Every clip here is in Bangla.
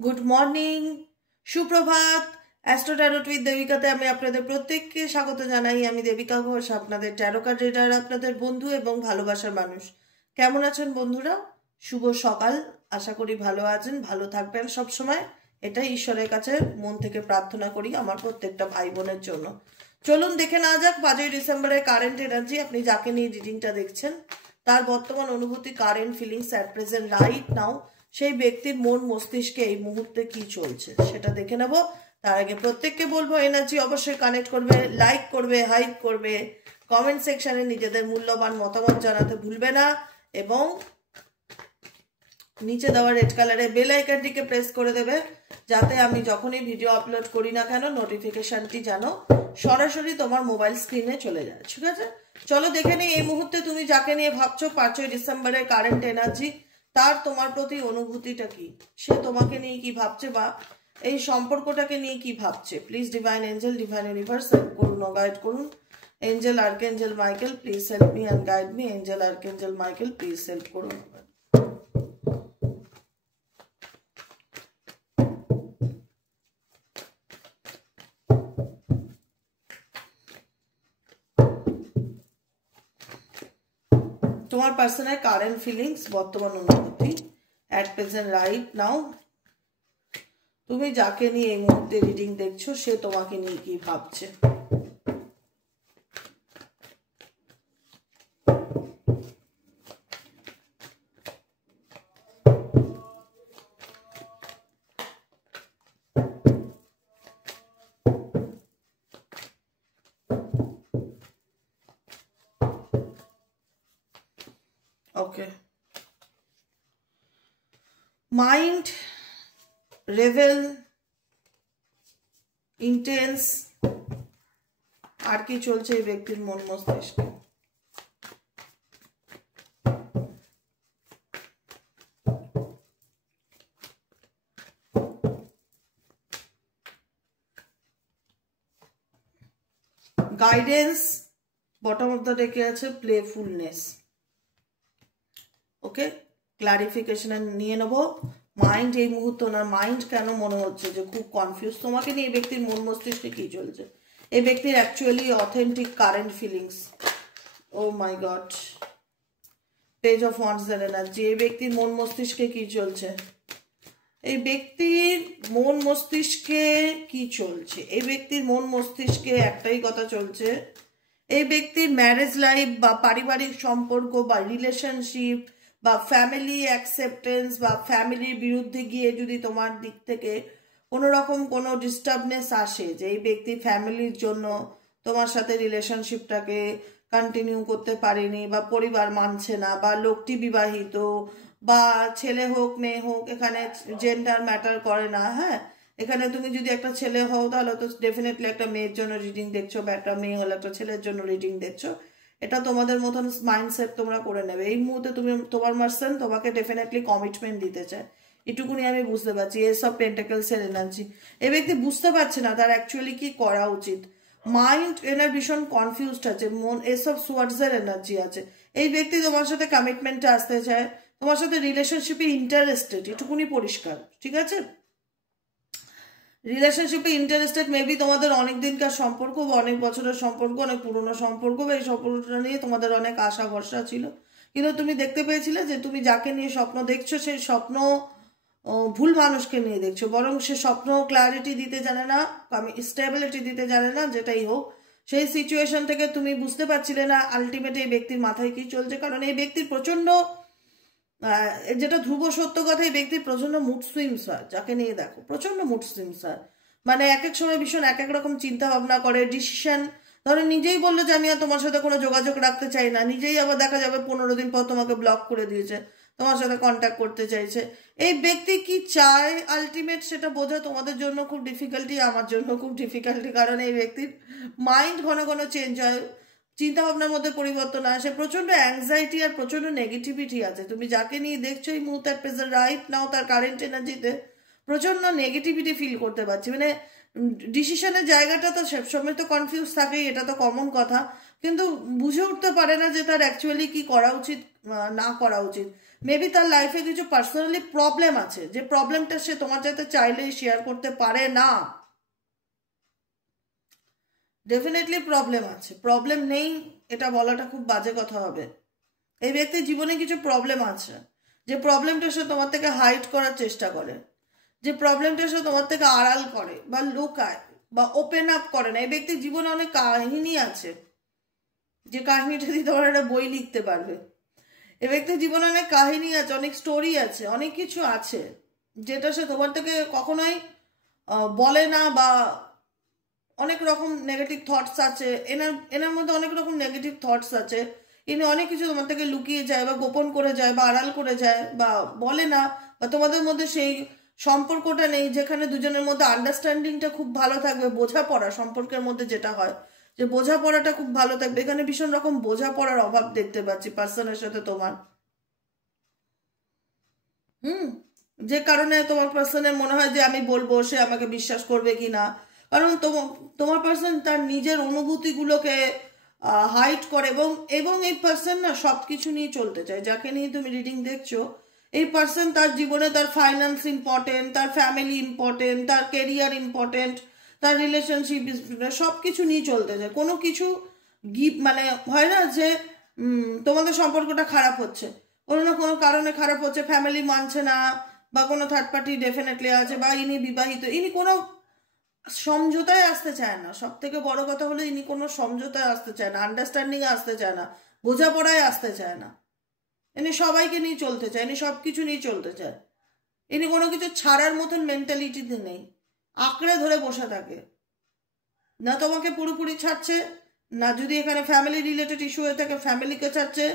গুড মর্নিং, সুপ্রভাত। অ্যাস্ট্রো ট্যারোট উইথ দেবিকাতে আমি আপনাদের প্রত্যেককে স্বাগত জানাই। আমি দেবিকা ঘোষ, আপনাদের ট্যারো কার্ড রিডার, আপনাদের বন্ধু এবং ভালোবাসার মানুষ। কেমন আছেন বন্ধুরা? শুভ সকাল। আশা করি ভালো আছেন, ভালো থাকবেন সব সময়। এটাই ঈশ্বরের কাছে মন থেকে প্রার্থনা করি আমার প্রত্যেকটা ভাই বোনের জন্য। চলুন দেখে নেওয়া যাক 5ই ডিসেম্বরের কারেন্ট এনার্জি। আপনি যাকে নিয়ে রিডিংটা দেখছেন তার বর্তমান অনুভূতি, current feelings at present right now, সেই ব্যক্তির মন মস্তিষ্কে এই মুহূর্তে কি চলছে সেটা দেখে নেব। তার আগে প্রত্যেককে বলবো এনার্জি অবশ্যই কানেক্ট করবে, লাইক করবে, হাইপ করবে, কমেন্ট সেকশনে নিজেদের মূল্যবান মতামত জানাতে ভুলবে না এবং নিচে দেওয়া রেড কালারের বেল আইকনটিকে প্রেস করে দেবে যাতে আমি যখনই ভিডিও আপলোড করি না কেন নোটিফিকেশনটি যেন সরাসরি তোমার মোবাইল স্ক্রিনে চলে যায়। ঠিক আছে, চলো দেখে নিই এই মুহূর্তে তুমি যাকে নিয়ে ভাবছো 5ই ডিসেম্বরের কারেন্ট এনার্জি, তার তোমার প্রতি অনুভূতিটা কি, সে তোমাকে নিয়ে কি ভাবছে বা এই সম্পর্কটাকে নিয়ে কি ভাবছে। Please divine angel, divine universe help করুন ও গাইড করুন। Angel archangel Michael please help me and guide me. Angel archangel Michael please help করুন। তোমার পার্সনের কারেন্ট ফিলিংস, বর্তমান অনুভূতি অ্যাট প্রেজেন্ট রাইট নাও। তুমি যাকে নিয়ে এই মুহূর্তে রিডিং দেখছো সে তোমাকে নিয়ে কি ভাবছে। ওকে, মাইন্ড, রেভেল, ইন্টেন্স, আর কি চলছে এই ব্যক্তির মন মস্তিষ্কে। গাইডেন্স, বটম অফ দ্য ডেকে আছে প্লেফুলনেস। ওকে, ক্লারিফিকেশন নিয়ে নেব। মাইন্ড, এই মুহূর্তে ওনার মাইন্ড কেন মনে হচ্ছে যে খুব কনফিউজ, তোমাকে নিয়ে এই ব্যক্তির মন মস্তিষ্কে কি চলছে, এই ব্যক্তির actually authentic current feelings. Oh my God, Page of Wands এর এনার্জি। এই ব্যক্তির মন মস্তিষ্কে কি চলছে, এই ব্যক্তির মন মস্তিষ্কে কি চলছে, এই ব্যক্তির মন মস্তিষ্কে একটাই কথা চলছে। এই ব্যক্তির ম্যারেজ লাইফ বা পারিবারিক সম্পর্ক বা রিলেশনশিপ বা ফ্যামিলি অ্যাকসেপ্টেন্স বা ফ্যামিলির বিরুদ্ধে গিয়ে যদি তোমার দিক থেকে কোনো রকম কোনো ডিস্টার্বনেস আসে, যে এই ব্যক্তি ফ্যামিলির জন্য তোমার সাথে রিলেশনশিপটাকে কন্টিনিউ করতে পারেনি বা পরিবার মানছে না বা লোকটি বিবাহিত বা ছেলে হোক মেয়ে হোক, এখানে জেন্ডার ম্যাটার করে না। হ্যাঁ, এখানে তুমি যদি একটা ছেলে হও তাহলে তো ডেফিনেটলি একটা মেয়ের জন্য রিডিং দেখছো, বা একটা মেয়ে হলে একটা ছেলের জন্য রিডিং দেখছো। এটা তোমাদের মতন মাইন্ডসেট তোমরা করে নেবে। এই মুহূর্তে তুমি তোমার পারসন তোমাকে ডেফিনেটলি কমিটমেন্ট দিতে চায়, এটুকুনি আমি বুঝতে পারছি। এসব পেন্টাকেলস এর এনার্জি, এই ব্যক্তি বুঝতে পারছে না তার অ্যাকচুয়ালি কি করা উচিত। মাইন্ড এনার ভীষণ কনফিউজড আছে, মন এসব সোয়ার্ডস এর এনার্জি আছে। এই ব্যক্তি তোমার সাথে কমিটমেন্টে আসতে চায়, তোমার সাথে রিলেশনশিপে ইন্টারেস্টেড, এটুকুনি পরিষ্কার। ঠিক আছে, রিলেশনশিপে ইন্টারেস্টেড, মেবি তোমাদের অনেক দিনকার সম্পর্ক বা অনেক বছরের সম্পর্ক, অনেক পুরনো সম্পর্ক, বা এই সম্পর্কটা নিয়ে তোমাদের অনেক আশা ভরসা ছিল। কিন্তু তুমি দেখতে পেয়েছিলে যে তুমি যাকে নিয়ে স্বপ্ন দেখছো সেই স্বপ্ন ভুল মানুষকে নিয়ে দেখছো, বরং সে স্বপ্ন ক্লারিটি দিতে জানে না, স্টেবিলিটি দিতে জানে না। যেটাই হোক, সেই সিচুয়েশন থেকে তুমি বুঝতে পারছিলে না আলটিমেট এই ব্যক্তির মাথায় কি চলছে। কারণ এই ব্যক্তির প্রচন্ড, যেটা ধ্রুব সত্য কথা, এই ব্যক্তির প্রচন্ড মুড সুইংস হয়। যাকে নিয়ে দেখো প্রচন্ড মুড সুইংস হয়, মানে এক এক সময় ভীষণ এক এক রকম চিন্তা ভাবনা করে, ডিসিশন ধরো নিজেই বললো যে আমি আর তোমার সাথে কোনো যোগাযোগ রাখতে চাই না, নিজেই আবার দেখা যাবে 15 দিন পর তোমাকে ব্লক করে দিয়েছে, তোমার সাথে কন্ট্যাক্ট করতে চাইছে। এই ব্যক্তি কি চায় আলটিমেট সেটা বোঝা তোমাদের জন্য খুব ডিফিকাল্টি, আমার জন্য খুব ডিফিকাল্টি। কারণ এই ব্যক্তির মাইন্ড ঘন ঘন চেঞ্জ হয়, চিন্তা ভাবনার মধ্যে পরিবর্তন আসে, প্রচন্ড অ্যাংজাইটি আর প্রচন্ড নেগেটিভিটি আছে। তুমি যাকে নিয়ে দেখছো এই মুহূর্তে প্রেজেন্ট রাইট নাও, তার কারেন্ট এনার্জিতে প্রচন্ড নেগেটিভিটি ফিল করতে পারছি। মানে ডিসিশনের জায়গাটা তো সবসময় তো কনফিউজ থাকেই, এটা তো কমন কথা, কিন্তু বুঝে উঠতে পারে না যে তার অ্যাকচুয়ালি কি করা উচিত না করা উচিত। মেবি তার লাইফে কিছু পার্সোনালি প্রবলেম আছে, যে প্রবলেমটা সে তোমার সাথে চাইলেই শেয়ার করতে পারে না। ডেফিনেটলি প্রবলেম আছে, প্রবলেম নেই এটা বলাটা খুব বাজে কথা হবে। এই ব্যক্তির জীবনে কিছু প্রবলেম আছে, যে প্রবলেমটা সে তোমার থেকে হাইড করার চেষ্টা করে, যে প্রবলেমটা সে তোমার থেকে আড়াল করে বা লুকায় বা ওপেন আপ করে না। এই ব্যক্তির জীবনে অনেক কাহিনী আছে, যে কাহিনীটা দিয়ে তোমার একটা বই লিখতে পারবে। এই ব্যক্তির জীবনে অনেক কাহিনী আছে, অনেক স্টোরি আছে, অনেক কিছু আছে যেটা সে তোমার থেকে কখনোই বলে না, বা অনেক রকম নেগেটিভ থটস আছে এনার মধ্যে, অনেক রকম নেগেটিভ থটস আছে। ইনি অনেক কিছু তোমার থেকে লুকিয়ে যায় বা গোপন করে যায় বা আড়াল করে যায় বা বলে না, বা তোমাদের মধ্যে সেই সম্পর্কটা নেই যেখানে দুজনের মধ্যে আন্ডারস্ট্যান্ডিংটা খুব ভালো থাকবে। বোঝাপড়া সম্পর্কের মধ্যে যেটা হয়, যে বোঝাপড়াটা খুব ভালো থাকবে, এখানে ভীষণ রকম বোঝাপড়ার অভাব দেখতে পাচ্ছি পার্সনের সাথে তোমার। যে কারণে তোমার পার্সনের মনে হয় যে আমি বলবো সে আমাকে বিশ্বাস করবে কি না, কারণ তোমার পার্সন তার নিজের অনুভূতিগুলোকে হাইড করে, এবং এই পার্সন না সবকিছু নিয়ে চলতে চায়। যাকে নিয়ে তুমি রিডিং দেখছো, এই পার্সন তার জীবনে তার ফাইন্যান্স ইম্পর্টেন্ট, তার ফ্যামিলি ইম্পর্টেন্ট, তার কেরিয়ার ইম্পর্টেন্ট, তার রিলেশনশিপ সব কিছু নিয়ে চলতে চায়। কোনো কিছু মানে হয় না যে তোমাদের সম্পর্কটা খারাপ হচ্ছে, কোনো না কোনো কারণে খারাপ হচ্ছে, ফ্যামিলি মানছে না, বা কোনো থার্ড পার্টি ডেফিনেটলি আছে, বা ইনি বিবাহিত, ইনি কোনো সমঝোতায় আসতে চায় না। সব থেকে বড় কথা হলো ইনি কোনো সমঝোতায় আসতে চায় না, আন্ডারস্ট্যান্ডিং আসতে চায় না, বোঝাপড়ায় আসতে চায় না। ইনি সবাইকে নিয়ে চলতে চায়, ইনি সব কিছু নিয়ে চলতে চায়। ইনি কোনো কিছু ছাড়ার মতন মেন্টালিটিতে নেই, আঁকড়ে ধরে বসে থাকে। না তোমাকে পুরোপুরি ছাড়ছে, না যদি এখানে ফ্যামিলি রিলেটেড ইস্যু হয়ে থাকে ফ্যামিলিকে ছাড়ছে,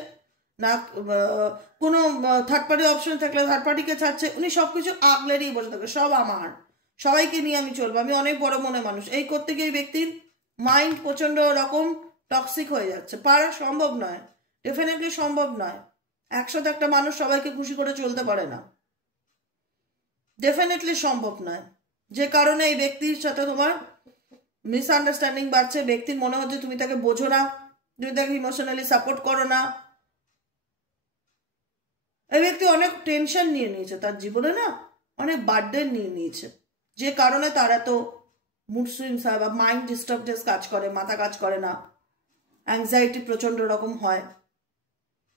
না কোনো থার্ড পার্টি অপশন থাকলে থার্ড পার্টিকে ছাড়ছে। উনি সব কিছু আগলে নিয়ে বসে থাকে, সব আমার, সবাইকে নিয়ে আমি চলবো, আমি অনেক বড় মনে মানুষ। এই করতে গিয়ে ব্যক্তির মাইন্ড প্রচন্ড রকম টক্সিক হয়ে যাচ্ছে। পারা সম্ভব নয়, ডেফিনেটলি সম্ভব নয়। একসাথে একটা মানুষ সবাইকে খুশি করে চলতে পারে না, ডেফিনেটলি সম্ভব নয়। যে কারণে এই ব্যক্তির সাথে তোমার মিসআন্ডারস্ট্যান্ডিং বাড়ছে। ব্যক্তির মনে হচ্ছে তুমি তাকে বোঝো না, তুমি তাকে ইমোশনালি সাপোর্ট করো না। এই ব্যক্তি অনেক টেনশন নিয়ে নিয়েছে তার জীবনে, না অনেক বার্ডেন নিয়ে নিয়েছে, যে কারণে তার এত মুড সুইংস হয় বা মাইন্ড ডিস্টার্বনেস কাজ করে, মাথা কাজ করে না, অ্যাংজাইটি প্রচন্ড রকম হয়।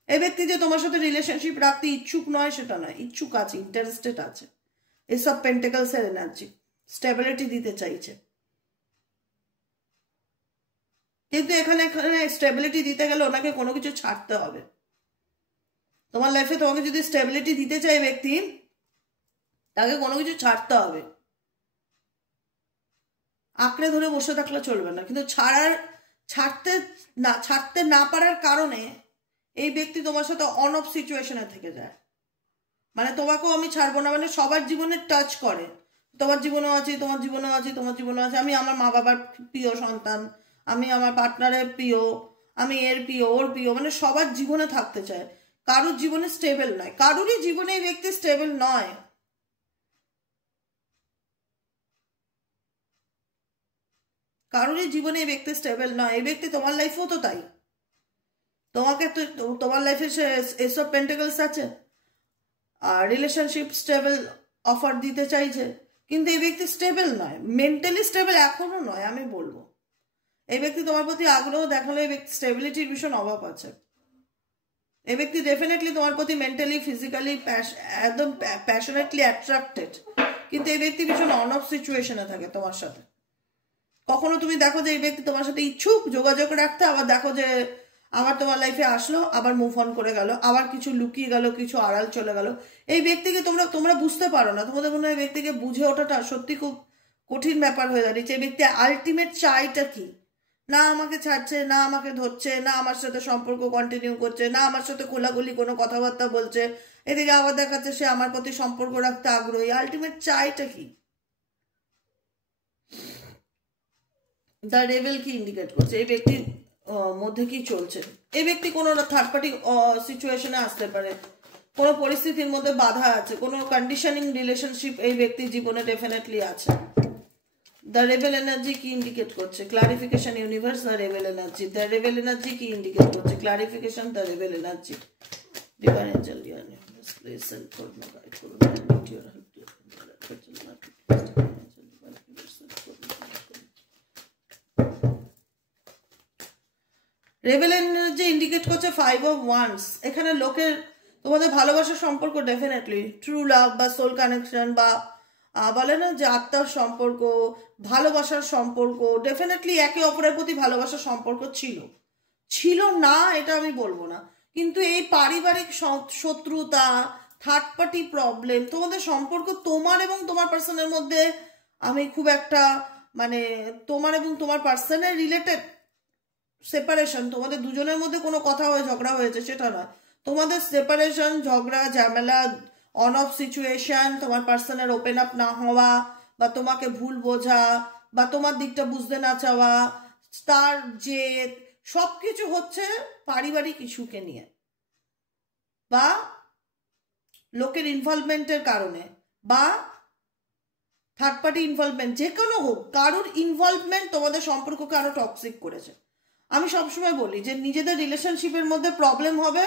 এই ব্যক্তি যে তোমার সাথে রিলেশনশিপ রাখতে ইচ্ছুক নয় সেটা নয়, ইচ্ছুক আছে, ইন্টারেস্টেড আছে। এসব পেন্টাকলস এর এনার্জি, স্টেবিলিটি দিতে চাইছে, কিন্তু এখানে স্টেবিলিটি দিতে গেলে ওনাকে কোনো কিছু ছাড়তে হবে। তোমার লাইফে তোমাকে যদি স্টেবিলিটি দিতে চায় ব্যক্তি, তাকে কোনো কিছু ছাড়তে হবে। আঁকড়ে ধরে বসে থাকলে চলবে না। কিন্তু ছাড়তে না পারার কারণে এই ব্যক্তি তোমার সাথে অন অফ সিচুয়েশনে থেকে যায়। মানে তোমাকেও আমি ছাড়বো না, মানে সবার জীবনে টাচ করে, তোমার জীবনেও আছে, তোমার জীবনেও আছে, তোমার জীবনেও আছে। আমি আমার মা বাবার প্রিয় সন্তান, আমি আমার পার্টনারের প্রিয়, আমি এর প্রিয়, ওর প্রিয়, মানে সবার জীবনে থাকতে চায়। কারোর জীবনে স্টেবল নয়, কারোরই জীবনে এই ব্যক্তি স্টেবল নয়। কারোরই জীবনে এই ব্যক্তি স্টেবল নয়। এই ব্যক্তি তোমার লাইফেও তো তাই। তোমাকে তো তোমার লাইফে সে এসব পেন্টাকলস আছে আর রিলেশনশিপ স্টেবল অফার দিতে চাইছে, কিন্তু এই ব্যক্তি স্টেবল নয়, মেন্টালি স্টেবল এখনো নয়। আমি বলবো এই ব্যক্তি তোমার প্রতি আগ্রহ দেখালে এই ব্যক্তি স্টেবিলিটির ভীষণ অভাব আছে। এই ব্যক্তি ডেফিনেটলি তোমার প্রতি মেন্টালি ফিজিক্যালি একদম প্যাশনেটলি অ্যাট্রাক্টেড, কিন্তু এই ব্যক্তি ভীষণ অন অফ সিচুয়েশনে থাকে তোমার সাথে। কখনো তুমি দেখো যে এই ব্যক্তি তোমার সাথে ইচ্ছুক যোগাযোগ রাখতে, আবার দেখো যে আবার তোমার লাইফে আসলো, আবার মুভ অন করে গেল, আবার কিছু লুকিয়ে গেল, কিছু আড়াল চলে গেল। এই ব্যক্তিকে তোমরা বুঝতে পারো না। তোমাদের মনে হয় ব্যক্তিকে বুঝে ওঠাটা সত্যি খুব কঠিন ব্যাপার হয়ে দাঁড়িয়েছে। এই ব্যক্তি আলটিমেট চাইটা কি? না আমাকে ছাড়ছে, না আমাকে ধরছে, না আমার সাথে সম্পর্ক কন্টিনিউ করছে, না আমার সাথে খোলাখুলি কোনো কথাবার্তা বলছে, এদিকে আবার দেখাচ্ছে সে আমার প্রতি সম্পর্ক রাখতে আগ্রহী। আলটিমেট চাইটা কি? দ্য রেবেল কি ইন্ডিকেট করছে? এই ব্যক্তির মধ্যে কি চলছে? এই ব্যক্তি কোনো থার্ড পার্টি সিচুয়েশনে আসতে পারে, কোনো পরিস্থিতির মধ্যে বাধা আছে, কোনো কন্ডিশনিং রিলেশনশিপ এই ব্যক্তির জীবনে ডেফিনেটলি আছে। দ্য রেবেল এনার্জি কি ইন্ডিকেট করছে? Clarification universe, the rebel energy. The rebel energy কি ইন্ডিকেট করছে? Clarification, the rebel energy. Divine angel, divine universe. Please help for me, guide for me, I need your help. Rebel energy indicate করছে 5 of Wands। এখানে লোকের তোমাদের ভালোবাসার সম্পর্ক ডেফিনেটলি ট্রু লাভ বা সোল কানেকশন বা বলে না যে আত্মার সম্পর্ক, ভালোবাসার সম্পর্ক, ডেফিনেটলি একে অপরের প্রতি ভালোবাসার সম্পর্ক ছিল না এটা আমি বলবো না, কিন্তু এই পারিবারিক শত্রুতা, থার্ড পার্টি প্রবলেম, তোমাদের সম্পর্ক তোমার এবং তোমার পার্সনের মধ্যে আমি খুব একটা মানে তোমার এবং তোমার পার্সনের রিলেটেড সেপারেশন, তোমাদের দুজনের মধ্যে কোনো কথা হয়ে ঝগড়া হয়েছে সেটা নয়, তোমাদের সেপারেশন, ঝগড়া, ঝামেলা, অন অফ সিচুয়েশন, তোমার পার্সনের ওপেন আপ না হওয়া বা তোমাকে ভুল বোঝা বা তোমার দিকটা বুঝতে না চাওয়া, তার জেদ, সবকিছু হচ্ছে পারিবারিক ইস্যুকে নিয়ে বা লোকের ইনভলভমেন্টের কারণে বা থার্ড পার্টি ইনভলভমেন্ট, যে কোনো হোক, কারোর ইনভলভমেন্ট তোমাদের সম্পর্ককে আরো টক্সিক করেছে। আমি সবসময় বলি যে নিজেদের রিলেশনশিপের মধ্যে প্রবলেম হবে,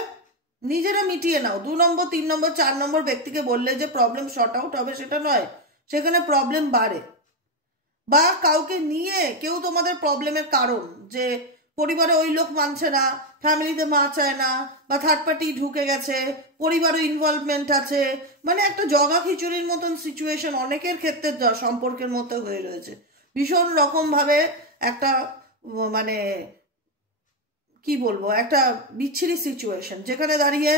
নিজেরা মিটিয়ে নাও। 2 নম্বর 3 নম্বর 4 নম্বর ব্যক্তিকে বললে যে প্রবলেম শর্ট আউট হবে সেটা নয়, সেখানে প্রবলেম বাড়ে। বা কাউকে নিয়ে কেউ তোমাদের প্রবলেমের কারণ, যে পরিবারে ওই লোক মানছে না, ফ্যামিলিতে মা চায় না, বা থার্ড পার্টি ঢুকে গেছে, পরিবারও ইনভলভমেন্ট আছে, মানে একটা জগা খিচুড়ির মতন সিচুয়েশন অনেকের ক্ষেত্রে সম্পর্কের মধ্যে হয়ে রয়েছে। ভীষণ রকম ভাবে একটা মানে কি বলবো, একটা বিচ্ছিরি সিচুয়েশন, যেখানে দাঁড়িয়ে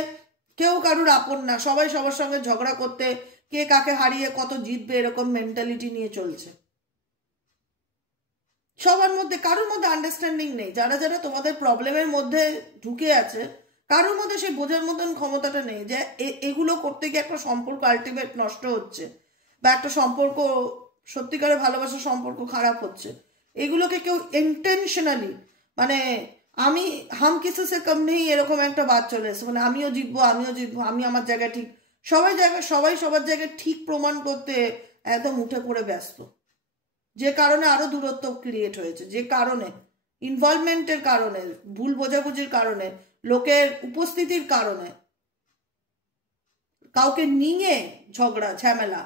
কেউ কারুর আপন না, সবাই সবার সঙ্গে ঝগড়া করতে, কে কাকে হারিয়ে কত জিতবে এরকম মেন্টালিটি নিয়ে চলছে। সবার মধ্যে কারোর মধ্যে আন্ডারস্ট্যান্ডিং নেই। যারা যারা তোমাদের প্রবলেমের মধ্যে ঢুকে আছে, কারোর মধ্যে সেই বোঝার মতন ক্ষমতাটা নেই যে এগুলো করতে গিয়ে একটা সম্পর্ক আলটিমেট নষ্ট হচ্ছে বা একটা সম্পর্ক, সত্যিকারের ভালোবাসার সম্পর্ক খারাপ হচ্ছে। এগুলোকে কেউ ইন্টেনশনালি মানে আমি হাম কিসে সে কম নেই এরকম একটা বাদ চলে এসে, মানে আমিও জিতবো, আমি আমার জায়গায় ঠিক, সবাই সবার জায়গায় ঠিক প্রমাণ করতে একদম উঠে পড়ে ব্যস্ত, যে কারণে আরো দূরত্ব ক্রিয়েট হয়েছে, যে কারণে ইনভলভমেন্টের কারণে, ভুল বোঝাবুঝির কারণে, লোকের উপস্থিতির কারণে, কাউকে নিয়ে ঝগড়া ঝামেলা,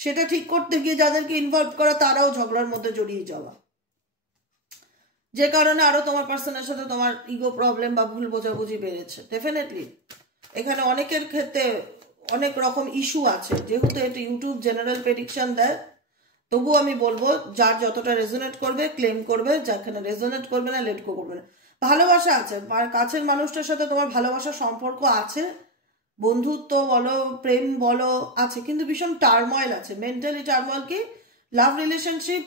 সেটা ঠিক করতে গিয়ে যাদেরকে ইনভলভ করা তারাও ঝগড়ার মধ্যে জড়িয়ে যাওয়া, যে কারণে আরো তোমার পার্সনের সাথে তোমার ইগো প্রবলেম বা ভুল বোঝাবুঝি বেড়েছে। ডেফিনেটলি এখানে অনেকের ক্ষেত্রে অনেক রকম ইস্যু আছে, যেহেতু এটা ইউটিউব জেনারেল প্রেডিকশন দেয়, তবু আমি বলবো যার যতটা রেজোনেট করবে ক্লেম করবে, যেখানে রেজোনেট করবে না লেট গো করবে না। ভালোবাসা আছে, কাছের মানুষটার সাথে তোমার ভালোবাসার সম্পর্ক আছে, বন্ধুত্ব বলো, প্রেম বলো আছে, কিন্তু ভীষণ টার্ময়েল আছে, মেন্টালি টার্ময়েল। কি লাভ রিলেশনশিপ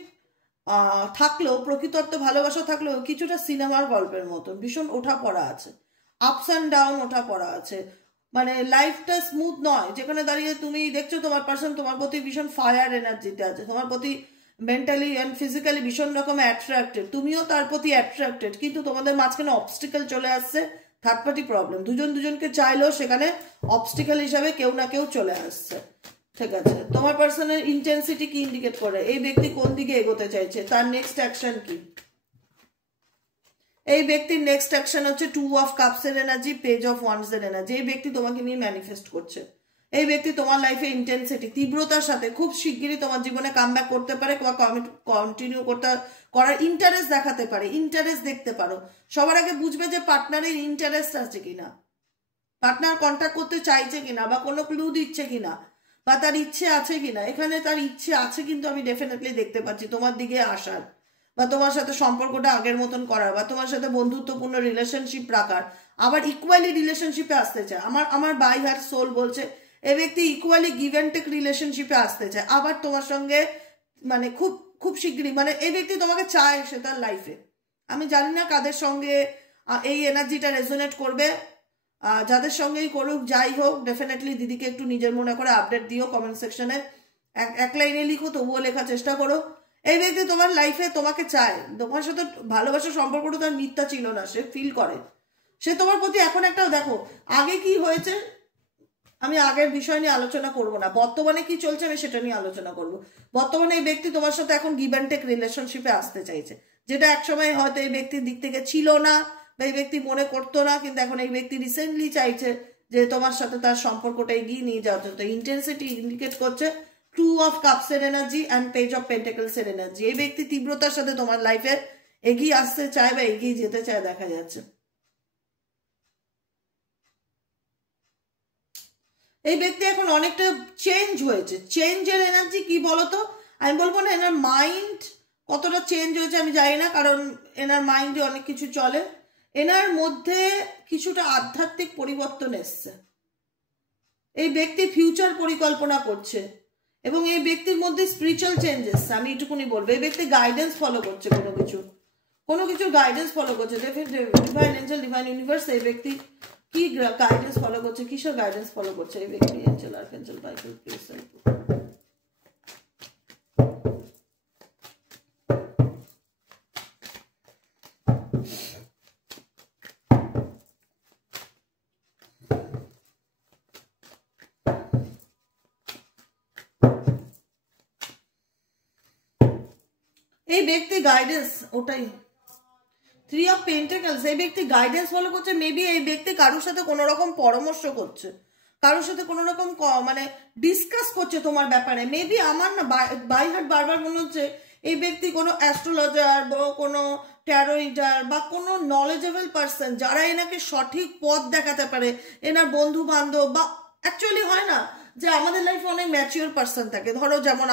থাকলেও, প্রকৃতত্ব ভালোবাসা থাকলেও কিছুটা সিনেমার গল্পের মতন ভীষণ ওঠা পড়া আছে, আপস অ্যান্ড ডাউন ওঠা পড়া আছে, মানে লাইফটা স্মুথ নয়, যেখানে দাঁড়িয়ে তুমি দেখছো তোমার পার্সন তোমার প্রতি ভীষণ ফায়ার এনার্জিতে আছে, তোমার প্রতি মেন্টালি অ্যান্ড ফিজিক্যালি ভীষণ রকম অ্যাট্রাক্টেড, তুমিও তার প্রতি অ্যাট্রাক্টেড, কিন্তু তোমাদের মাঝখানে অবস্টিকেল চলে আসছে, থার্ড পার্টি প্রবলেম, দুজনকে চাইলেও সেখানে অবস্টিকেল হিসাবে কেউ না কেউ চলে আসছে। ঠিক আছে, তোমার পার্সনের ইন্টেন্সিটি কি ইন্ডিকেট করে, এই ব্যক্তি কোন দিকে এগোতে চাইছে, তার নেক্সট অ্যাকশন কি? এই ব্যক্তির নেক্সট অ্যাকশন হচ্ছে 2 of Cups এর এনার্জি, পেজ অফ ওয়ান্ডস এর এনার্জি। এই ব্যক্তি তোমাকে নিয়ে ম্যানিফেস্ট করছে, এই ব্যক্তি তোমার লাইফে ইন্টেন্সিটি, তীব্রতার সাথে খুব শিগগিরই তোমার জীবনে কামব্যাক করতে পারে বা কন্টিনিউ করার ইন্টারেস্ট দেখাতে পারে, ইন্টারেস্ট দেখতে পারো। সবার আগে বুঝবে যে পার্টনারের ইন্টারেস্ট আছে কিনা, পার্টনার কন্ট্যাক্ট করতে চাইছে কিনা, বা কোনো ক্লু দিচ্ছে কিনা, বা তার ইচ্ছে আছে কিনা। এখানে তার ইচ্ছে আছে, কিন্তু আমি ডেফিনেটলি দেখতে পাচ্ছি তোমার দিকে আসার, বা তোমার সাথে সম্পর্কটা আগের মতন করার, বা তোমার সাথে বন্ধুত্বপূর্ণ রিলেশনশিপ রাখার, আবার ইকুয়ালি রিলেশনশিপে আসতে চায়। আমার বাই হার্ট সোল বলছে এই ব্যক্তি ইকুয়ালি গিভ অ্যান্ড টেক রিলেশনশিপে আসতে চায়, আবার তোমার সঙ্গে মানে খুব খুব শিগগিরই, মানে এই ব্যক্তি তোমাকে চায় সে তার লাইফে। আমি জানি না কাদের সঙ্গে এই এনার্জিটা রেজোনেট করবে, যাদের সঙ্গেই করুক যাই হোক, ডেফিনেটলি দিদিকে একটু নিজের মনে করে আপডেট দিও কমেন্ট সেকশনে, এক লাইনে লিখো, তবুও লেখার চেষ্টা করো। এই ব্যক্তি তোমার লাইফে তোমাকে চায়, তোমার সাথে ভালোবাসার সম্পর্কটা তার মিথ্যা ছিল না, সে ফিল করে, সে তোমার প্রতি এখন একটা, দেখো আগে কি হয়েছে আমি আগের বিষয় নিয়ে আলোচনা করব না, বর্তমানে কি চলছে আমি সেটা নিয়ে আলোচনা করব। বর্তমানে এই ব্যক্তি তোমার সাথে এখন গিভ অ্যান্ড টেক রিলেশনশিপে আসতে চাইছে, যেটা একসময় হয়তো এই ব্যক্তির দিক থেকে ছিল না বা এই ব্যক্তি মনে করতো না, কিন্তু এখন এই ব্যক্তি রিসেন্টলি চাইছে যে তোমার সাথে তার সম্পর্কটা এগিয়ে নিয়ে যাওয়ার জন্য। ইন্টেন্সিটি ইন্ডিকেট করছে 2 অফ কাপসের এনার্জি অ্যান্ড পেজ অফ পেন্টাকলসের এনার্জি। এই ব্যক্তি তীব্রতার সাথে তোমার লাইফে এগিয়ে আসতে চায় বা এগিয়ে যেতে চায় দেখা যাচ্ছে। এই ব্যক্তি এখন অনেকটা চেঞ্জ হয়েছে। চেঞ্জের এনার্জি কি বলতো, আমি বলবো না এনার মাইন্ড কতটা চেঞ্জ হয়েছে আমি জানি না, কারণ এনার মাইন্ডে অনেক কিছু চলে। এনার মধ্যে কিছুটা আধ্যাত্মিক পরিবর্তন এসছে। এই ব্যক্তি ফিউচার পরিকল্পনা করছে এবং এই ব্যক্তির মধ্যে স্পিরিচুয়াল চেঞ্জেস, আমি এটুকুনি বলবো। এই ব্যক্তি গাইডেন্স ফলো করছে, কোনো কিছু গাইডেন্স ফলো করছে। ডিভাইন এঞ্জেল, ডিভাইন ইউনিভার্স এই ব্যক্তি কি গাইডেন্স ফলো করছে, কিসের গাইডেন্স ফলো করছে এই ব্যক্তি? Angel, archangel, Bible, please help. এই ব্যক্তি গাইডেন্স, ওটাই 3 অফ পেন্টাকলস, এই ব্যক্তি গাইডেন্স ফলো করছে। মেবি এই ব্যক্তি কারোর সাথে কোনো রকম পরামর্শ করছে, কারোর সাথে কোনো রকম মানে ডিসকাস করছে তোমার ব্যাপারে। মেবি আমার না বাই হার্ট বারবার মনে হচ্ছে এই ব্যক্তি কোনো অ্যাস্ট্রোলজার বা কোনো ট্যারো রিডার বা কোনো নলেজেবল পার্সন, যারা এনাকে সঠিক পথ দেখাতে পারে, এনার বন্ধু বান্ধব, বা অ্যাকচুয়ালি হয় না যে আমাদের লাইফে অনেক ম্যাচিওর পার্সন থাকে। ধরো যেমন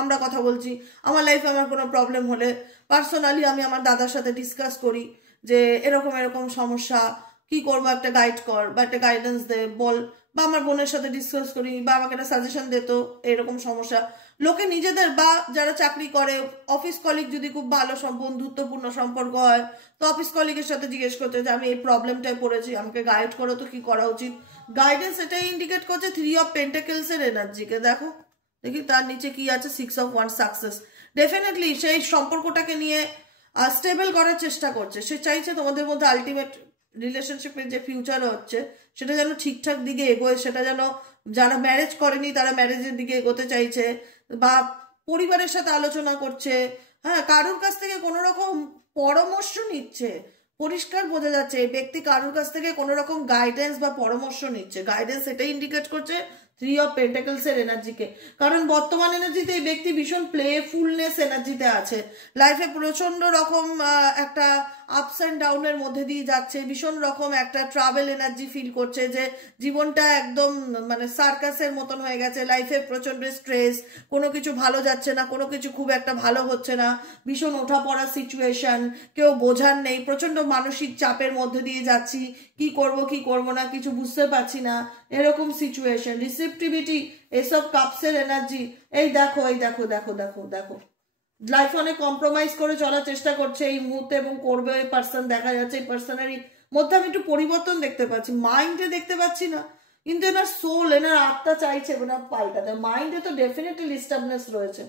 আমরা কথা বলছি, আমার লাইফে আমার কোনো প্রবলেম হলে পার্সোনালি আমি আমার দাদার সাথে ডিসকাস করি যে এরকম এরকম সমস্যা, কি করবো, একটা গাইড কর বা একটা গাইডেন্স দে বল। বা আমার বোনের সাথে ডিসকাস করি বা আমাকে একটা সাজেশন দিত এরকম সমস্যা। লোকে নিজেদের বা যারা চাকরি করে, অফিস কলিগ যদি খুব ভালো বন্ধুত্বপূর্ণ সম্পর্ক হয়, তো অফিস কলিগের সাথে জিজ্ঞেস করতে যে আমি এই প্রবলেমটায় পড়েছি, আমাকে গাইড করো তো কি করা উচিত। গাইডেন্স এটাই ইন্ডিকেট করছে 3 অফ পেন্টাকলস এর এনার্জিকে। দেখো দেখি তার নিচে কি আছে, 6 অফ ওয়ান্ডস, সাকসেস। ডেফিনেটলি সেই সম্পর্কটাকে নিয়ে স্টেবল করার চেষ্টা করছে। সে চাইছে তোমাদের মধ্যে আলটিমেট রিলেশনশিপের যে ফিউচার হচ্ছে সেটা যেন ঠিকঠাক দিকে এগোয়, সেটা যেন যারা ম্যারেজ করেনি তারা ম্যারেজের দিকে এগোতে চাইছে বা পরিবারের সাথে আলোচনা করছে। হ্যাঁ, কারোর কাছ থেকে কোনো রকম পরামর্শ নিচ্ছে। পরিষ্কার বোঝা যাচ্ছে এই ব্যক্তি কারোর কাছ থেকে কোনো রকম গাইডেন্স বা পরামর্শ নিচ্ছে। গাইডেন্স এটাই ইন্ডিকেট করছে 3 অফ পেন্টাকলস এর এনার্জিকে। কারণ বর্তমান এনার্জিতে এই ব্যক্তি ভীষণ প্লেফুলনেস এনার্জিতে আছে। লাইফে প্রচন্ড রকম একটা আপস অ্যান্ড ডাউনের মধ্যে দিয়ে যাচ্ছে, ভীষণ রকম একটা ট্রাভেল এনার্জি ফিল করছে, যে জীবনটা একদম মানে সার্কাসের মতন হয়ে গেছে। লাইফে প্রচন্ড স্ট্রেস, কোনো কিছু ভালো যাচ্ছে না, কোনো কিছু খুব একটা ভালো হচ্ছে না, ভীষণ ওঠা পড়া সিচুয়েশন, কেউ বোঝার নেই, প্রচন্ড মানসিক চাপের মধ্যে দিয়ে যাচ্ছি, কি করব না কিছু বুঝতে পারছি না, এরকম সিচুয়েশন। রিসেপটিভিটি, এসব কাপসের এনার্জি। এই দেখো এই দেখো দেখো দেখো দেখো লাইফ অনেক কম্প্রোমাইজ করে চলার চেষ্টা করছে এই মুহূর্তে এবং করবে ওই পার্সন। দেখা যাচ্ছে এই পার্সনেরই মধ্যে আমি একটু পরিবর্তন দেখতে পাচ্ছি, মাইন্ডে দেখতে পাচ্ছি না, কিন্তু এনার সোল, এনার আত্মা চাইছে এনার পাল্টাতে। মাইন্ডে তো ডেফিনেটলি ডিস্টার্বনেস রয়েছে,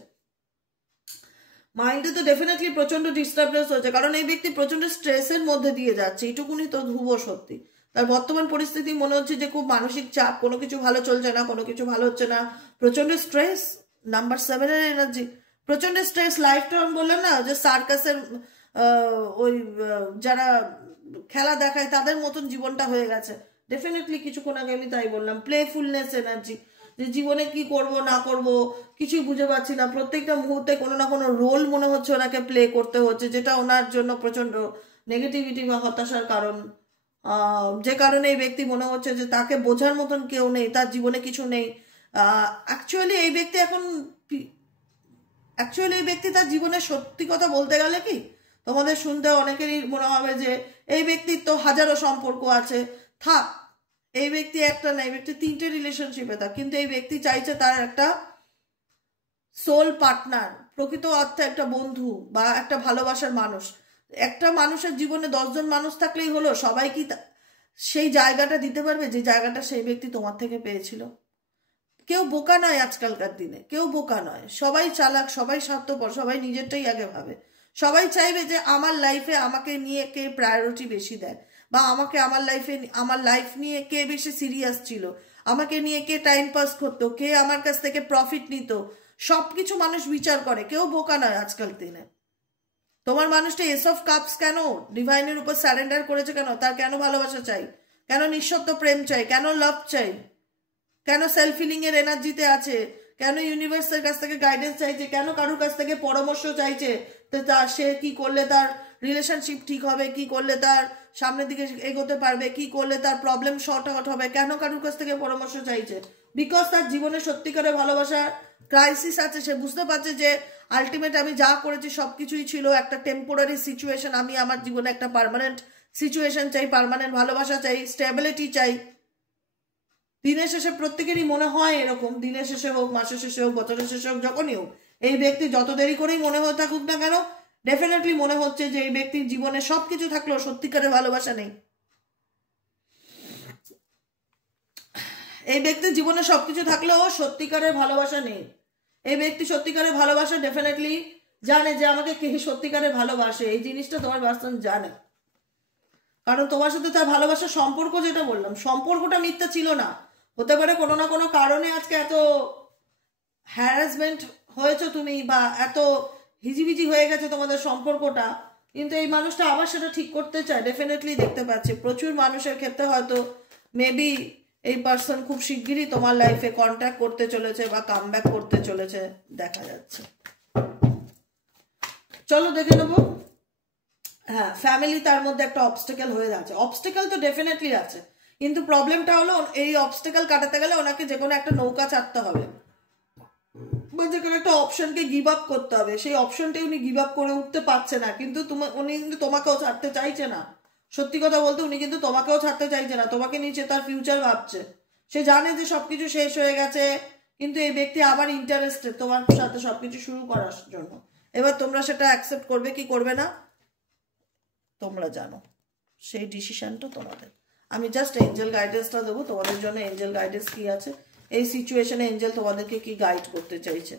মাইন্ডে তো ডেফিনেটলি প্রচন্ড ডিস্টার্বনেস হয়েছে, কারণ এই ব্যক্তি প্রচন্ড স্ট্রেসের মধ্যে দিয়ে যাচ্ছে। এইটুকুনি তো ধ্রুব সত্যি। তার বর্তমান পরিস্থিতি মনে হচ্ছে যে খুব মানসিক চাপ, কোনো কিছু ভালো চলছে না, কোনো কিছু ভালো হচ্ছে না, প্রচন্ড স্ট্রেস। নাম্বার 7 এর এনার্জি, প্রচন্ড স্ট্রেস। লাইফটা আমি বললাম না যে সার্কাসের ওই যারা খেলা দেখায় তাদের মতন জীবনটা হয়ে গেছে। ডেফিনেটলি কিছুক্ষণ আগে আমি তাই বললাম, প্লেফুলনেস এনার্জি, যে জীবনে কি করব না করব কিছুই বুঝে পাচ্ছি না। প্রত্যেকটা মুহূর্তে কোনো না কোনো রোল মনে হচ্ছে ওনাকে প্লে করতে হচ্ছে, যেটা ওনার জন্য প্রচন্ড নেগেটিভিটি বা হতাশার কারণ। যে কারণে এই ব্যক্তি মনে হচ্ছে যে তাকে বোঝার মতন কেউ নেই, তার জীবনে কিছু নেই। অ্যাকচুয়ালি এই ব্যক্তি তার জীবনে সত্যি কথা বলতে গেলে কি, তোমাদের শুনতে অনেকেরই মনে হবে যে এই ব্যক্তির তো হাজারো সম্পর্ক আছে। থাক, এই ব্যক্তি একটা না, এই ব্যক্তি 3টে রিলেশনশিপে থাক, কিন্তু এই ব্যক্তি চাইছে তার একটা সোল পার্টনার, প্রকৃত অর্থে একটা বন্ধু বা একটা ভালোবাসার মানুষ। একটা মানুষের জীবনে 10 জন মানুষ থাকলেই হলো? সবাই কি সেই জায়গাটা দিতে পারবে যে জায়গাটা সেই ব্যক্তি তোমার থেকে পেয়েছিল? কেউ বোকা নয় আজকালকার দিনে, কেউ বোকা নয়, সবাই চালাক, সবাই স্বার্থপর, সবাই নিজেরটাই আগে ভাবে। সবাই চাইবে যে আমার লাইফে আমাকে নিয়ে কে প্রায়োরিটি বেশি দেয়, বা আমাকে আমার লাইফ নিয়ে কে বেশি সিরিয়াস ছিল, আমাকে নিয়ে কে টাইম পাস করতো, কে আমার কাছ থেকে প্রফিট নিত, সবকিছু মানুষ বিচার করে। কেউ বোকা নয় আজকাল দিনে। তোমার মানুষটা এস অফ কাপস কেন ডিভাইনের উপর স্যারেন্ডার করেছে, কেন তার কেন ভালোবাসা চাই? কেন নিঃশর্ত প্রেম চাই, কেন লাভ চাই, কেন সেলফ হিলিং এর এনার্জিতে আছে, কেন ইউনিভার্সের কাছ থেকে গাইডেন্স চাইছে, কেন কারোর কাছ থেকে পরামর্শ চাইছে, তো সে কি করলে তার রিলেশনশিপ ঠিক হবে, কি করলে তার সামনের দিকে এগোতে পারবে, কি করলে তার প্রবলেম শর্ট আউট হবে, কেন কারোর কাছ থেকে পরামর্শ চাইছে? বিকজ তার জীবনে সত্যিকারে ভালোবাসা ক্রাইসিস আছে। সে বুঝতে পারছে যে আলটিমেট আমি যা করেছি সবকিছুই ছিল একটা টেম্পোরারি সিচুয়েশন, আমি আমার জীবনে একটা পার্মানেন্ট সিচুয়েশন চাই, পার্মানেন্ট ভালোবাসা চাই, স্টেবিলিটি চাই। দিনের শেষে প্রত্যেকেরই মনে হয় এরকম, দিনের শেষে হোক, মাসের শেষে হোক, বছরের শেষে হোক, যখনই হোক, এই ব্যক্তি যত দেরি করেই মনে হয়ে থাকুক না কেন, ডেফিনেটলি মনে হচ্ছে যে এই ব্যক্তির জীবনে সবকিছু থাকলেও সত্যিকারের ভালোবাসা নেই। এই ব্যক্তির জীবনে সবকিছু থাকলেও সত্যিকারের ভালোবাসা নেই। এই ব্যক্তি সত্যিকারের ভালোবাসা ডেফিনেটলি জানে যে আমাকে কে সত্যিকারের ভালোবাসে, এই জিনিসটা তোমার পার্সন জানে। কারণ তোমার সাথে তার ভালোবাসার সম্পর্ক, যেটা বললাম, সম্পর্কটা মিথ্যা ছিল না। হতে পারে কোনো না কোনো কারণে আজকে এত হ্যারাসমেন্ট হয়েছে তুমি, বা এত হিজিবিজি হয়ে গেছে তোমাদের সম্পর্কটা, কিন্তু এই মানুষটা আবার সেটা ঠিক করতে চায়। ডেফিনেটলি দেখতে পাচ্ছি প্রচুর মানুষের ক্ষেত্রে হয়তো মেবি এই পার্সন খুব শিগগিরই তোমার লাইফে কন্ট্যাক্ট করতে চলেছে বা কামব্যাক করতে চলেছে, দেখা যাচ্ছে। চলো দেখে নেবো। হ্যাঁ, ফ্যামিলি তার মধ্যে একটা অবস্টেকেল হয়ে যাচ্ছে। অবস্টেকেল তো ডেফিনেটলি আছে, কিন্তু প্রবলেমটা হলো এই অবস্টেকেল কাটাতে গেলে ওনাকে যে কোনো একটা নৌকা ছাড়তে হবে, বা যে কোনো একটা অপশনকে গিভ আপ করতে হবে। সেই অপশনটাই উনি গিভ আপ করে উঠতে পারছে না, কিন্তু উনি কিন্তু তোমাকেও ছাড়তে চাইছে না। সত্যি কথা বলতে উনি কিন্তু তোমাকেও ছাড়তে চাইছে না, তোমাকে নিচে তার ফিউচার ভাবছে। সে জানে যে সবকিছু শেষ হয়ে গেছে, কিন্তু এই ব্যক্তি আবার ইন্টারেস্টেড তোমার সাথে সবকিছু শুরু করার জন্য। এবার তোমরা সেটা অ্যাকসেপ্ট করবে কি করবে না তোমরা জানো, সেই ডিসিশনটা তোমাদের। আমি জাস্ট এঞ্জেল গাইডেন্সটা দেবো তোমাদের জন্য। এঞ্জেল গাইডেন্স কি আছে এই সিচুয়েশনে, এঞ্জেল তোমাদেরকে কি গাইড করতে চাইছে,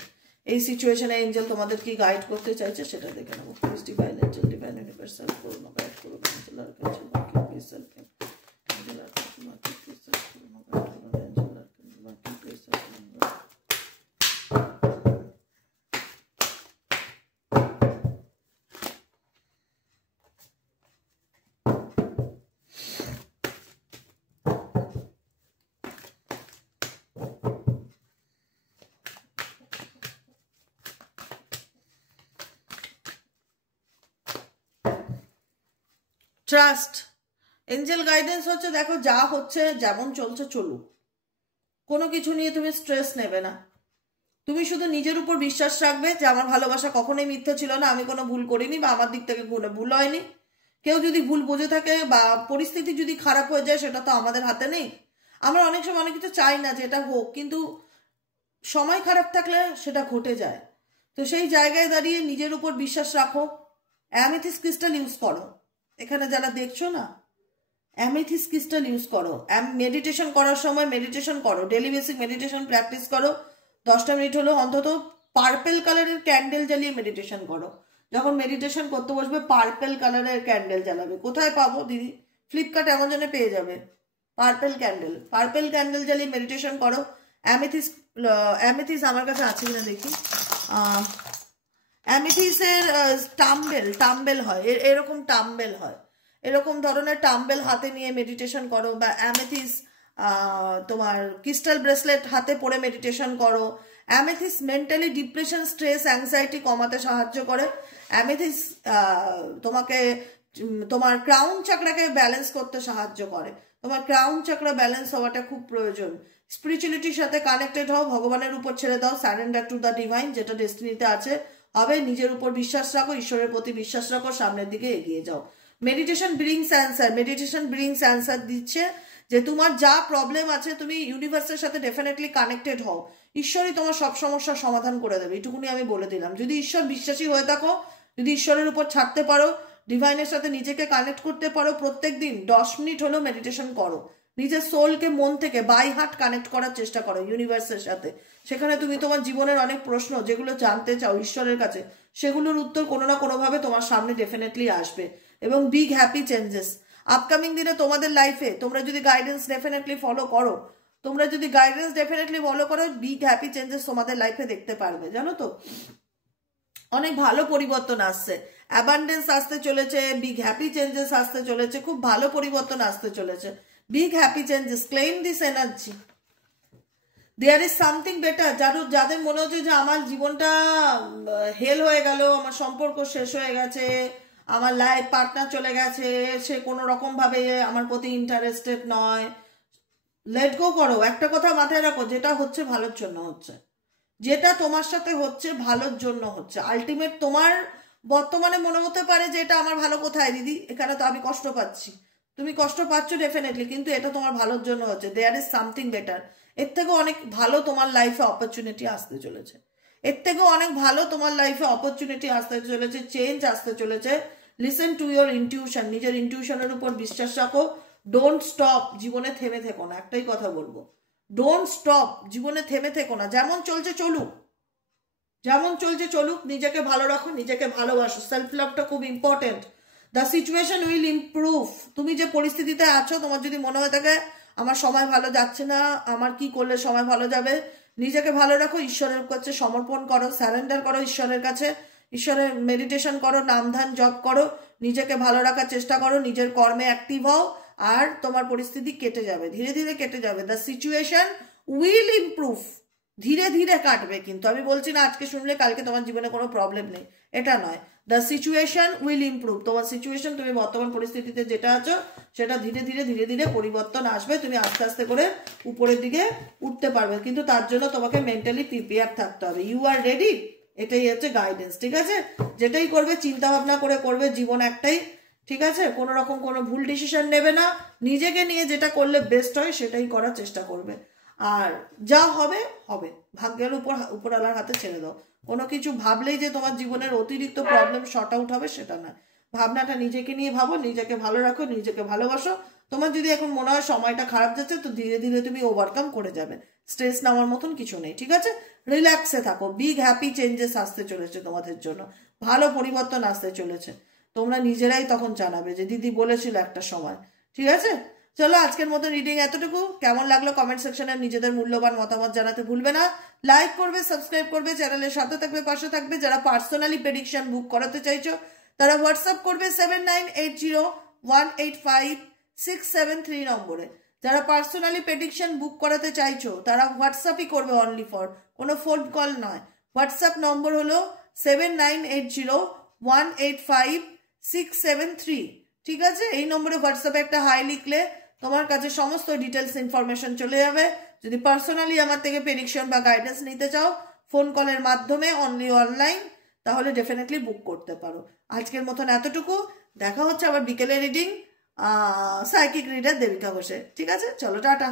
এই সিচুয়েশনে এঞ্জেল তোমাদের কি গাইড করতে চাইছে সেটা দেখে নেবো। Please divine angel, divine universal করুন, গাইড করুন, এঞ্জেল আর্কাঞ্জেল মার্কিন please help him, Angel archangel মার্কিন প্লিজ হেল্প করুন, গাইড করুন, এঞ্জেল আর্কাঞ্জেল মার্কিন প্লিজ হেল্প করুন। ট্রাস্ট, এঞ্জেল গাইডেন্স হচ্ছে দেখো যা হচ্ছে যেমন চলছে চলুক, কোনো কিছু নিয়ে তুমি স্ট্রেস নেবে না। তুমি শুধু নিজের উপর বিশ্বাস রাখবে যে আমার ভালোবাসা কখনোই মিথ্যা ছিল না, আমি কোনো ভুল করিনি, বা আমার দিক থেকে কোনো ভুল হয়নি। কেউ যদি ভুল বুঝে থাকে বা পরিস্থিতি যদি খারাপ হয়ে যায় সেটা তো আমাদের হাতে নেই। আমরা অনেক সময় অনেক কিছু চাই না যে এটা হোক, কিন্তু সময় খারাপ থাকলে সেটা ঘটে যায়। তো সেই জায়গায় দাঁড়িয়ে নিজের উপর বিশ্বাস রাখো। অ্যামেথিস ক্রিস্টাল ইউজ করো, এখানে যারা দেখছো না, অ্যামেথিস ক্রিস্টাল ইউজ করো। মেডিটেশন করার সময় মেডিটেশন করো, ডেলি বেসিক মেডিটেশন প্র্যাকটিস করো। 10টা মিনিট হলো অন্তত পার্পেল কালারের ক্যান্ডেল জ্বালিয়ে মেডিটেশন করো। যখন মেডিটেশন করতে বসবে পার্পেল কালারের ক্যান্ডেল জ্বালাবে। কোথায় পাবো দিদি? ফ্লিপকার্ট অ্যামাজনে পেয়ে যাবে পার্পেল ক্যান্ডেল। পার্পেল ক্যান্ডেল জ্বালিয়ে মেডিটেশন করো। অ্যামেথিস, অ্যামেথিস আমার কাছে আছে কিনা দেখি। অ্যামেথিসের টাম্বেল হয়, এরকম টাম্বেল হয়, এরকম ধরনের টাম্বেল হাতে নিয়ে মেডিটেশন করো। বা অ্যামেথিস তোমার ক্রিস্টাল ব্রেসলেট হাতে পরে মেডিটেশন করো। Amethyst mentally depression, stress, anxiety কমাতে সাহায্য করে। অ্যামেথিস তোমাকে তোমার ক্রাউন চাকরাকে ব্যালেন্স করতে সাহায্য করে। তোমার ক্রাউন চাকরা ব্যালেন্স হওয়াটা খুব প্রয়োজন। স্পিরিচুয়ালিটির সাথে কানেক্টেড হও, ভগবানের উপর ছেড়ে দাও, সারেন্ডার টু দ্য ডিভাইন, যেটা ডেস্টিনিতে আছে হবে। নিজের উপর বিশ্বাস রাখো, ঈশ্বরের প্রতি বিশ্বাস রাখো, সামনের দিকে এগিয়ে যাও। Meditation brings answer, meditation brings answer দিচ্ছে যে তোমার যা প্রবলেম আছে তুমি ইউনিভার্সের সাথে ডেফিনেটলি কানেক্টেড হও, ঈশ্বরই তোমার সব সমস্যার সমাধান করে দেবে। এটুকুনি আমি বলে দিলাম। যদি ঈশ্বর বিশ্বাসী হয়ে থাকো, যদি ঈশ্বরের উপর ছাড়তে পারো, ডিভাইনের সাথে নিজেকে কানেক্ট করতে পারো, প্রত্যেক দিন 10 মিনিট হলেও মেডিটেশন করো। নিজের সোলকে মন থেকে বাই হার্ট কানেক্ট করার চেষ্টা করো ইউনিভার্সের সাথে। সেখানে তুমি তোমার জীবনের অনেক প্রশ্ন যেগুলো জানতে চাও ঈশ্বরের কাছে, সেগুলোর উত্তর কোনো না কোনোভাবে তোমার সামনে ডেফিনেটলি আসবে। এবং বিগ হ্যাপি চেঞ্জেস আপকামিং দিনে তোমাদের লাইফে, তোমরা যদি গাইডেন্স ডেফিনেটলি ফলো করো, বিগ হ্যাপি চেঞ্জেস তোমাদের লাইফে দেখতে পারবে। জানো তো অনেক ভালো পরিবর্তন আসছে, অ্যাবান্ডেন্স আসতে চলেছে, বিগ হ্যাপি চেঞ্জেস আসতে চলেছে, খুব ভালো পরিবর্তন আসতে চলেছে। Big happy changes, claim this energy. There is something better. যাদের মনে হচ্ছে যে আমার জীবনটা হেল হয়ে গেল, আমার সম্পর্ক শেষ হয়ে গেছে, আমার লাইফ পার্টনার চলে গেছে, সে কোনো রকম ভাবে আমার প্রতি ইন্টারেস্টেড নয়, লেট গো করো। একটা কথা মাথায় রাখো, যেটা হচ্ছে ভালোর জন্য হচ্ছে, যেটা তোমার সাথে হচ্ছে ভালোর জন্য হচ্ছে। আলটিমেট তোমার বর্তমানে মনে হতে পারে যে এটা আমার ভালো কোথায় দিদি, এখানে তো আমি কষ্ট পাচ্ছি। তুমি কষ্ট পাচ্ছ ডেফিনেটলি, কিন্তু এটা তোমার ভালোর জন্য হচ্ছে। There is something better. এর থেকে অনেক ভালো তোমার লাইফে অপরচুনিটি আসতে চলেছে, এর থেকে অনেক ভালো তোমার লাইফে অপরচুনিটি আসতে চলেছে, চেঞ্জ আসতে চলেছে। লিসেন টু ইয়োর ইনটিউশন, নিজের ইনটিউশনের উপর বিশ্বাস রাখো। ডোন্ট স্টপ, জীবনে থেমে থেকো না, একটাই কথা বলবো, ডোন্ট স্টপ, জীবনে থেমে থেকো না। যেমন চলছে চলুক, যেমন চলছে চলুক, নিজেকে ভালো রাখো, নিজেকে ভালোবাসো। সেলফ লাভটা খুব important. The situation will improve. তুমি যে পরিস্থিতিতে আছো, তোমার যদি মনে হয় থাকে আমার সময় ভালো যাচ্ছে না, আমার কি করলে সময় ভালো যাবে, নিজেকে ভালো রাখো, ঈশ্বরের কাছে সমর্পণ করো, স্যারেন্ডার করো ঈশ্বরের কাছে, ঈশ্বরের মেডিটেশন করো, নাম ধ্যান জপ করো, নিজেকে ভালো রাখার চেষ্টা করো, নিজের কর্মে অ্যাক্টিভ হও, আর তোমার পরিস্থিতি কেটে যাবে, ধীরে ধীরে কেটে যাবে। দ্য সিচুয়েশন উইল ইমপ্রুভ, ধীরে ধীরে কাটবে। কিন্তু আমি বলছি না আজকে শুনলে কালকে তোমার জীবনে কোনো প্রবলেম নেই, এটা নয়। The situation will improve. তোমার সিচুয়েশন, তুমি বর্তমান পরিস্থিতিতে যেটা আছো সেটা ধীরে ধীরে ধীরে ধীরে পরিবর্তন আসবে, তুমি আস্তে আস্তে করে উপরের দিকে উঠতে পারবে। কিন্তু তার জন্য তোমাকে মেন্টালি প্রিপেয়ার থাকতে হবে। ইউ আর রেডি, এটাই হচ্ছে গাইডেন্স। ঠিক আছে, যেটাই করবে চিন্তা ভাবনা করে করবে, জীবন একটাই। ঠিক আছে, কোনো রকম কোনো ভুল ডিসিশন নেবে না, নিজেকে নিয়ে যেটা করলে বেস্ট হয় সেটাই করার চেষ্টা করবে। আর যা হবে হবে, ভাগ্যের উপর উপরওয়ালার হাতে ছেড়ে দাও। কোনো কিছু ভাবলেই যে তোমার জীবনের অতিরিক্ত প্রবলেম শর্ট আউট হবে সেটা না। ভাবনাটা নিজেকে নিয়ে ভাবো, নিজেকে ভালো রাখো, নিজেকে ভালোবাসো। তোমার যদি এখন মনে হয় সময়টা খারাপ যাচ্ছে, তো ধীরে ধীরে তুমি ওভারকাম করে যাবে। স্ট্রেস নেওয়ার মতন কিছু নেই। ঠিক আছে, রিল্যাক্সে থাকো। বিগ হ্যাপি চেঞ্জেস আসতে চলেছে তোমাদের জন্য, ভালো পরিবর্তন আসতে চলেছে। তোমরা নিজেরাই তখন জানাবে যে দিদি বলেছিল একটা সময়। ঠিক আছে, চলো আজকের মতো রিডিং এতটুকু। কেমন লাগলো কমেন্ট সেকশনে নিজেদের মূল্যবান মতামত জানাতে ভুলবে না। লাইক করবে, সাবস্ক্রাইব করবে, চ্যানেলের সাথে থাকবে, পাশে থাকবে। যারা পার্সোনালি প্রেডিকশন বুক করাতে চাইছো তারা হোয়াটসঅ্যাপ করবে 7980185673 নম্বরে। যারা পার্সোনালি প্রেডিকশন বুক করাতে চাইছো তারা হোয়াটসঅ্যাপই করবে, অনলি ফর, কোনো ফোন কল নয়। হোয়াটসঅ্যাপ নম্বর হলো 7980185673। ঠিক আছে, এই নম্বরে হোয়াটসঅ্যাপে একটা হাই লিখলে তোমার কাছে সমস্ত ডিটেলস ইনফরমেশন চলে যাবে। যদি পার্সোনালি আমার থেকে প্রেডিকশন বা গাইডেন্স নিতে চাও ফোন কলের মাধ্যমে, অনলি অনলাইন, তাহলে ডেফিনেটলি বুক করতে পারো। আজকের মতন এতটুকু, দেখা হচ্ছে আবার বিকেলে রিডিং সাইকিক রিডার দেবিকা ঘোষে। ঠিক আছে, চলো টাটা।